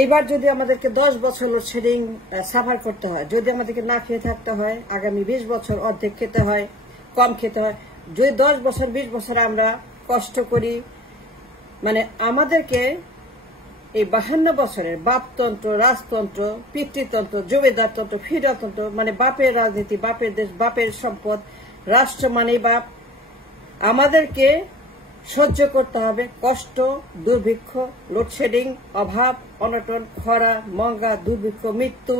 এইবার যদি আমাদেরকে 10 বছর লোডশেডিং সাফার করতে হয়, যদি আমাদেরকে না খেয়ে থাকতে হয়, আগামী 20 বছর অর্ধেক খেতে হয়, কম খেতে হয়, যদি 10 বছর 20 বছর আমরা কষ্ট করি, মানে আমাদেরকে এই 52 বছরের বাপতন্ত্র, রাজতন্ত্র, পিতৃতন্ত্র, জমিদারতন্ত্র, ফিডারতন্ত্র, মানে বাপের রাজনীতি, বাপের দেশ, বাপের সম্পদ, রাষ্ট্র মানে বাপ, আমাদেরকে সহ্য করতে হবে কষ্ট, দুর্ভিক্ষ, লোডশেডিং, অভাব, অনটন, খরা, মঙ্গা, দুর্ভিক্ষ, মৃত্যু,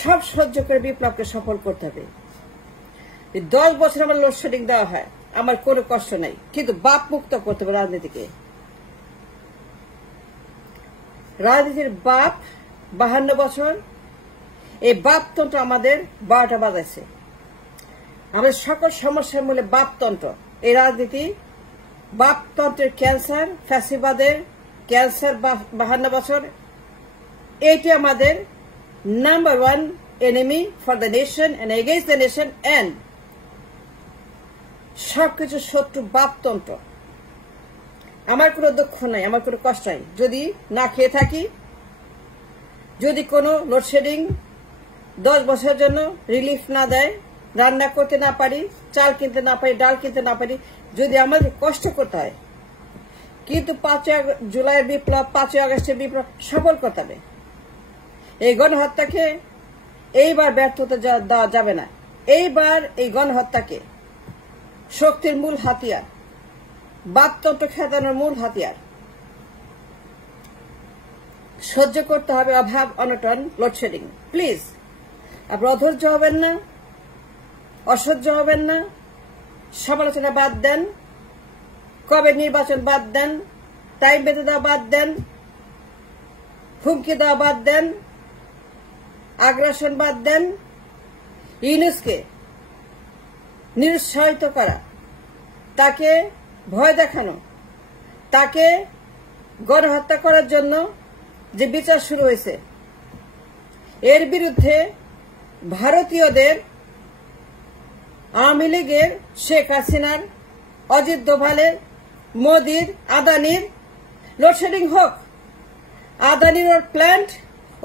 সব সহ্য করে বিপ্লবকে সফল করতে হবে। 10 বছর আমার লোডশেডিং দেওয়া হয়, আমার কোনো কষ্ট নাই, কিন্তু বাপ মুক্ত করতে হবে রাজনীতিকে। রাজনীতির বাপ 52 বছর, এই বাপতন্ত্র আমাদের 12টা বাজাইছে। আমাদের সকল সমস্যার মূলে বাপতন্ত্র, এই রাজনীতি বাপতন্ত্রের ক্যান্সার, ফ্যাসিবাদের ক্যান্সার 52 বছর। এটি আমাদের number 1 enemy for the nation and against the nation, and সবকিছু শত্রু বাপতন্ত্র। আমার কোনো দুঃখ নাই, আমার কোনো কষ্ট নাই যদি না খেয়ে থাকি, যদি কোনো লোডশেডিং 10 বছরের জন্য রিলিফ না দেয়, রান্না করতে না পারি, চাল কিনতে না পারি, ডাল কিনতে না পারি, যদি আমাদের কষ্ট করতে হয়। কিন্তু 5 জুলাইয়ের বিপ্লব, 5 আগস্টের বিপ্লব সফল করতে হবে। এই গণহত্যাকে এইবার ব্যর্থ হতে দেওয়া যাবে না। এইবার এই গণহত্যাকে শক্তির মূল হাতিয়ার, বাপতন্ত্র খেদানোর মূল হাতিয়ার। সহ্য করতে হবে অভাব, অনটন, লোডশেডিং। প্লিজ আপনি অধৈর্য হবেন না, অসহ্য হবেন না, সমালোচনা বাদ দেন, কবে নির্বাচন বাদ দেন, টাইম বেঁধে দেওয়া বাদ দেন, হুমকি দেওয়া বাদ দেন, আগ্রাসন বাদ দেন, ইউনূসকে নিরুৎসাহিত করা, তাকে ভয় দেখানো, তাকে গণহত্যা করার জন্য যে বিচার শুরু হয়েছে, এর বিরুদ্ধে ভারতীয়দের, আওয়ামী লীগের, শেখ হাসিনার, অজিত দোভালের, মোদির, আদানির লোডশেডিং হোক। আদানির ওর প্ল্যান্ট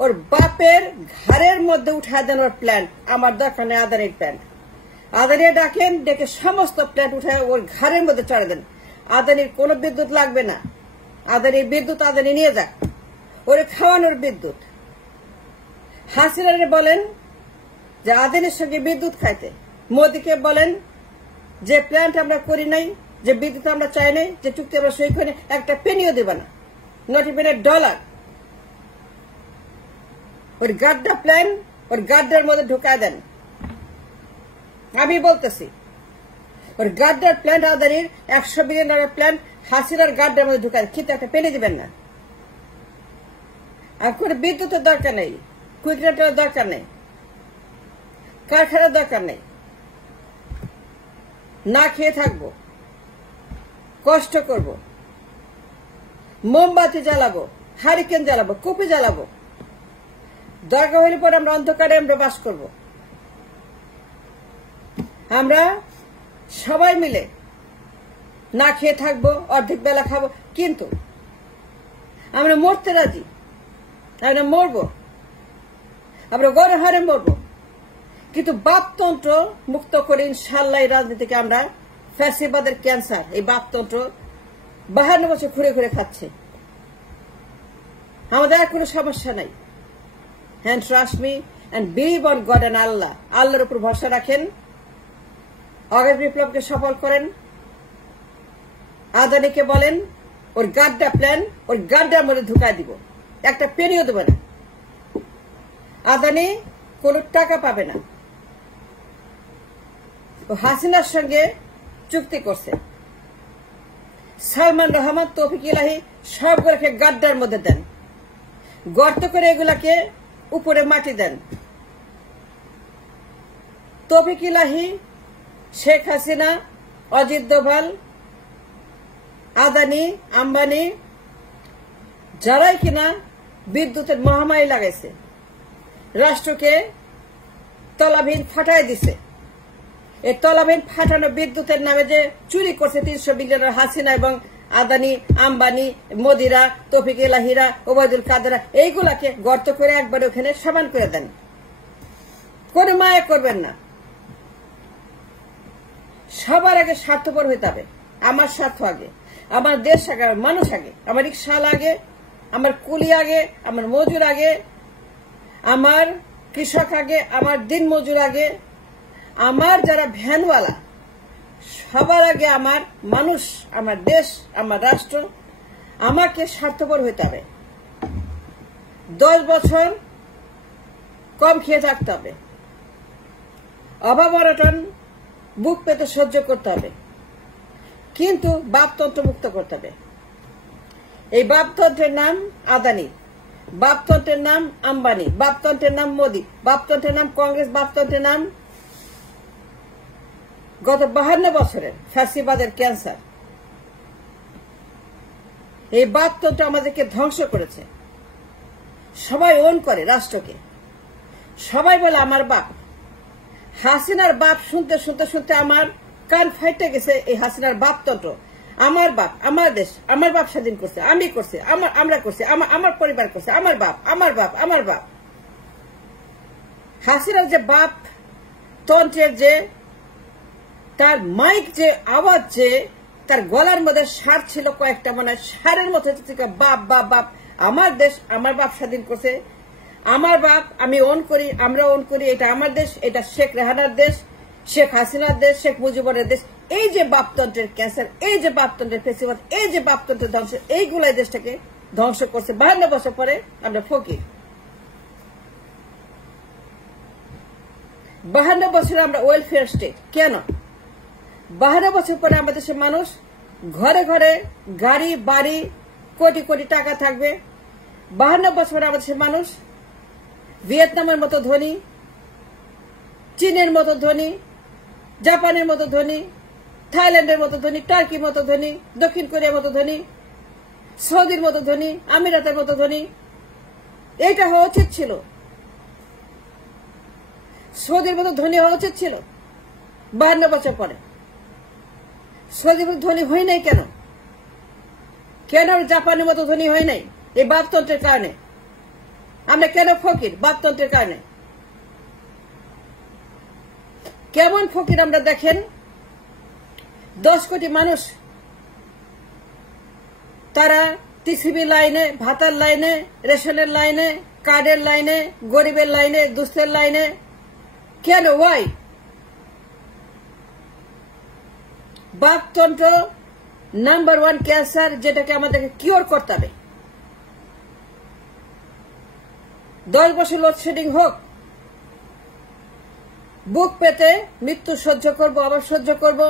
ওর বাপের ঘাড়ের মধ্যে উঠায় দেন ওর প্ল্যান্ট। আমার দরকার নেই আদানির প্ল্যান্ট। আদানি ডাকেন, ডেকে সমস্ত প্ল্যান্ট উঠায় ওর ঘাড়ের মধ্যে চড়ে দেন। আদানির কোনো বিদ্যুৎ লাগবে না, আদানির বিদ্যুৎ আদানি নিয়ে যাক, ওরে খাওয়ানোর বিদ্যুৎ। হাসিনারে বলেন যে আদানির সঙ্গে বিদ্যুৎ খাইতে, মোদিকে বলেন যে প্ল্যান্ট আমরা করি নাই, যে বিদ্যুৎ আমরা চাই নাই, যে চুক্তি আমরা সই করি, একটা পেনিও দেব না, নট ইভেন $1। ওর গাড্ডা প্ল্যান ওর গাড্ডার মধ্যে ঢুকায় দেন। আমি বলতেছি ওর গাড্ডার প্ল্যান্ট, আদানির $100 বিলিয়ন প্ল্যান্ট হাসিনার গাড্ডার মধ্যে ঢুকায়, কিন্তু একটা পেনি দিবেন না। আর কোনো বিদ্যুতের দরকার নেই, কুইকনেটের দরকার নেই, কারখানার দরকার নেই। না খেয়ে থাকবো, কষ্ট করব, মোমবাতি জ্বালাবো, হারিকেন জ্বালাবো, কুপি জ্বালাবো, দরকার হলে পরে আমরা অন্ধকারে আমরা বাস করব। আমরা সবাই মিলে না খেয়ে থাকবো, অর্ধেক বেলা খাবো, কিন্তু আমরা মরতে রাজি। আমরা মরবো, আমরা গণহারে মরবো, কিন্তু বাপতন্ত্র মুক্ত করে ইনশাল্লাহ এই রাজনীতিকে আমরা, ফ্যাসিবাদের ক্যান্সার এই বাপতন্ত্র 52 বছর ঘুরে ঘুরে খাচ্ছে। আমাদের আর কোনো সমস্যা নাই। And trust me and believe on God and Allah. আল্লাহর উপর ভরসা রাখেন, আগের বিপ্লবকে সফল করেন। আদানিকে বলেন ওর গাড্ডা প্ল্যান ওর গাড্ডার মধ্যে ঢুকায় দিব, একটা পেনিও দেবে না। আদানি কোন টাকা পাবে না। ও হাসিনার সঙ্গে চুক্তি করছে। সালমান রহমান, তৌফিক ইলাহি সবগুলোকে গাড্ডার মধ্যে দেন, গর্ত করে এগুলাকে উপরে মাটি দেন। তৌফিক ইলাহি, শেখ হাসিনা, অজিত দোভাল, আদানি, আম্বানি, যারাই কিনা বিদ্যুতের মহামারী লাগাইছে, রাষ্ট্রকে তলাবিহীন ফাটাই দিছে। এই তলাবিহীন ফাটানো বিদ্যুতের নামে যে চুরি করছে 300 বিলিয়নের হাসিনা এবং আদানি, আম্বানি, মোদিরা, তৌফিক এলাহিরা, ওবায়দুল কাদেরা এইগুলাকে গর্ত করে একবারে ওখানে সমান করে দেন। কোনো মায়া করবেন না। সবার আগে স্বার্থপর হইতে হবে। আমার স্বার্থ আগে, আমার দেশ আগে, আমার মানুষ আগে, আমার রিক্সাওয়ালা আগে, আমার কুলি আগে, আমার মজুর আগে, আমার কৃষক আগে, আমার দিন মজুর আগে, আমার যারা ভ্যানওয়ালা, সবার আগে আমার মানুষ, আমার দেশ, আমার রাষ্ট্র। আমাকে স্বার্থপর হইতে হবে। 10 বছর কম খেয়ে থাকতে হবে, অভাব অনটন বুক পেতে সহ্য করতে হবে, কিন্তু বাপতন্ত্র মুক্ত করতে হবে। এই বাপতন্ত্রের নাম আদানি, বাপতন্ত্রের নাম আম্বানি, বাপতন্ত্রের নাম মোদি, বাপতন্ত্রের নাম কংগ্রেস, বাপতন্ত্রের নাম গত 52 বছরের ফ্যাসিবাদের ক্যান্সার। এই বাপতন্ত্র আমাদেরকে ধ্বংস করেছে। সবাই ওন করে রাষ্ট্রকে, সবাই বলে আমার বাপ। হাসিনার বাপ শুনতে শুনতে শুনতে আমার কান ফাইটে গেছে। এই হাসিনার বাপতন্ত্র, আমার বাপ, আমার দেশ, আমার বাপ স্বাধীন করছে, আমি করছি, আমরা করছি, আমার পরিবার করছে, আমার বাপ, আমার বাপ, আমার বাপ। হাসিনার যে বাপ তন্ত্রের যে তার মাইক, যে আওয়াজ, যে তার গলার মধ্যে সার ছিল কয়েকটা, মানে সারের মতো বাপ বাপ বাপ, আমার দেশ, আমার বাপ স্বাধীন করছে, আমার বাপ, আমি অন করি, আমরা অন করি, এটা আমার দেশ, এটা শেখ রেহানার দেশ, শেখ হাসিনার দেশ, শেখ মুজিবুরের দেশ। এই যে বাপতন্ত্রের ক্যান্সার, এই যে বাপতন্ত্রের ফেসিবাদ, এই যে বাপতন্ত্রের ধ্বংস, এইগুলাই দেশটাকে ধ্বংস করছে। 52 বছর পরে আমরা ফকির। 52 বছরে আমরা ওয়েলফেয়ার স্টেট। কেন? 52 বছর পরে আমাদের দেশের মানুষ ঘরে ঘরে গাড়ি বাড়ি, কোটি কোটি টাকা থাকবে। 52 বছর পরে আমাদের দেশের মানুষ ভিয়েতনামের মতো ধনী, চীনের মতো ধনী, জাপানের মতো ধনী, থাইল্যান্ডের মতো ধনী, টার্কির মতো ধনী, দক্ষিণ কোরিয়ার মতো ধনী, সৌদির মতো ধনী, আমিরাতের মতো ধনী। এইটা হওয়া উচিত ছিল। সৌদির মতো ধনী হওয়া উচিত ছিল 52 বছর পরে। সৌদির মতো ধনী হয় নাই কেন? কেন জাপানের মতো ধনী হয় নাই? এই বাপতন্ত্রের কারণে। আমরা কেন ফকির? বাপতন্ত্রের কারণে। কেমন ফকির আমরা দেখেন। 10 কোটি মানুষ তারা টিসিবি লাইনে, ভাতার লাইনে, রেশনের লাইনে, কার্ডের লাইনে, গরিবের লাইনে, দুস্থের লাইনে। কেন? ওয়াই? বাকতন্ত্র নাম্বার 1 ক্যান্সার, যেটাকে আমাদেরকে কিওর করতে হবে। 10 বছর লোডশেডিং হোক, বুক পেতে মৃত্যু সহ্য করব, আবার সহ্য করব,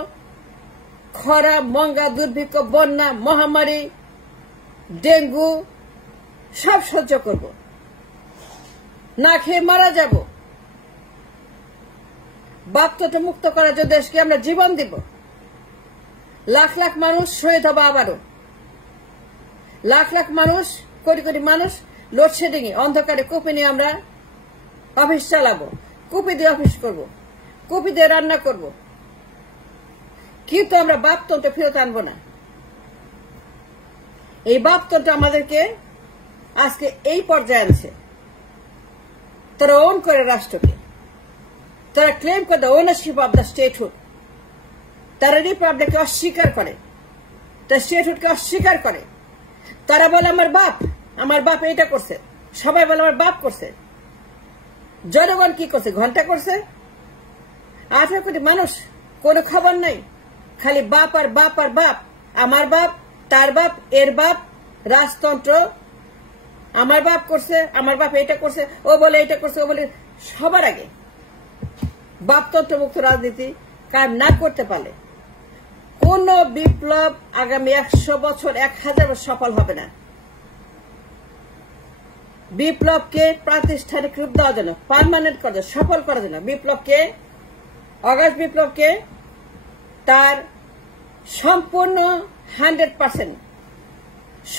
খরা, মঙ্গা, দুর্ভিক্ষ, বন্যা, মহামারী, ডেঙ্গু সব সহ্য করব, না খেয়ে মারা যাব। বাপতন্ত্র মুক্ত করার জন্য দেশকে আমরা জীবন দিব। লাখ লাখ মানুষ শহীদ হবে আবারও। লাখ লাখ মানুষ, কোটি কোটি মানুষ লোডশেডিং এ অন্ধকারে কুপি নিয়ে আমরা অফিস চালাবো, কুপি দিয়ে অফিস করব, কুপি দিয়ে রান্না করব, কিন্তু আমরা বাপতন্ত্র ফেরত আনবো না। এই বাপতন্ত্র আমাদেরকে আজকে এই পর্যায়ে আনছে। তারা ওন করে রাষ্ট্রকে, তারা ক্লেম করে ওনারশিপ অব দ্য স্টেটহুড, তারা রিপাবলিককে অস্বীকার করে, তারা স্টেটহুডকে অস্বীকার করে। তারা বলে আমার বাপ এইটা করছে, সবাই বলে আমার বাপ করছে। জনগণ কি করছে? ঘন্টা করছে। 18 কোটি মানুষ, কোনো খবর নাই, খালি বাপ আর বাপ আর বাপ। আমার বাপ, তার বাপ, এর বাপ, রাজতন্ত্র। আমার বাপ করছে, আমার বাপ এইটা করছে, ও বলে এইটা করছে, ও বলে। সবার আগে বাপতন্ত্র মুক্ত রাজনীতি কায়েম না করতে পারলে কোন বিপ্লব আগামী 100 বছর, 1000 বছর সফল হবে না। বিপ্লবকে প্রাতিষ্ঠানিক রূপ দেওয়ার জন্য, পার্মানেন্ট করার জন্য, সফল করার জন্য বিপ্লবকে, অগাস্ট বিপ্লবকে তার সম্পূর্ণ 100%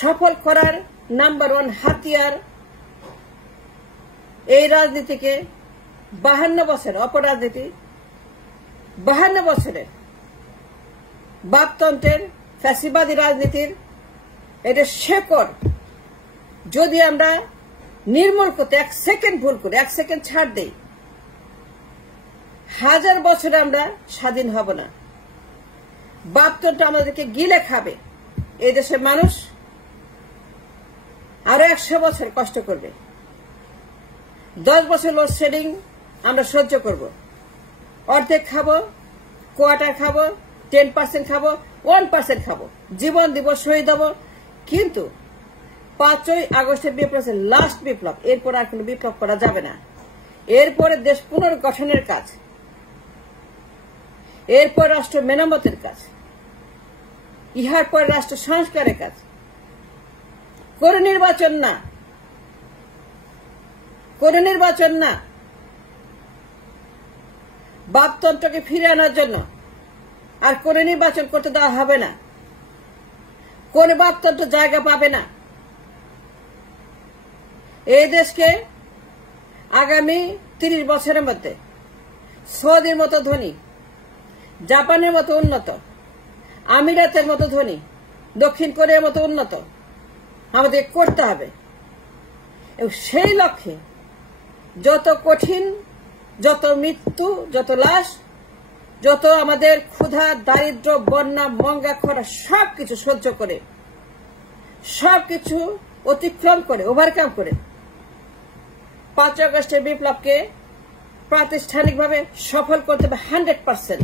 সফল করার নাম্বার 1 হাতিয়ার এই রাজনীতিকে 52 বছর অপরাজনীতি, 52 বছরের বাপতন্ত্রের ফ্যাসিবাদী রাজনীতির এটা শেকড় যদি আমরা নির্মূল করতে 1 সেকেন্ড ভুল করি, 1 সেকেন্ড ছাড় দেই, 1000 বছরে আমরা স্বাধীন হব না। বাপতনটা আমাদেরকে গিলে খাবে। এই দেশের মানুষ আরো 100 বছর কষ্ট করবে। 10 বছর লোডশেডিং আমরা সহ্য করব। অর্ধেক খাবো, কোয়ার্টার খাবো, 10% খাবো, 1% খাবো, জীবন দিব, শহীদ হব। কিন্তু 5ই আগস্টের বিপ্লব লাস্ট বিপ্লব, এরপর আর কোনো বিপ্লব করা যাবে না। এরপরে দেশ পুনর্গঠনের কাজ, এরপর রাষ্ট্র মেরামতের কাজ, ইহার পর রাষ্ট্র সংস্কারের কাজ। কোন নির্বাচন না, কোন নির্বাচন না। বাপতন্ত্রকে ফিরে আনার জন্য আর কোন নির্বাচন করতে দেওয়া হবে না। কোন বাপতন্ত্র জায়গা পাবে না। এই দেশকে আগামী 30 বছরের মধ্যে সৌদির মতো ধনী, জাপানের মতো উন্নত, আমিরাতের মতো ধনী, দক্ষিণ কোরিয়ার মতো উন্নত আমাদের করতে হবে। এবং সেই লক্ষ্যে যত কঠিন, যত মৃত্যু, যত লাশ, যত আমাদের ক্ষুধা, দারিদ্র, বন্যা, মঙ্গা, খরা সবকিছু সহ্য করে, সবকিছু অতিক্রম করে, ওভারকাম করে 5 আগস্টের বিপ্লবকে প্রাতিষ্ঠানিকভাবে সফল করতে হবে 100%।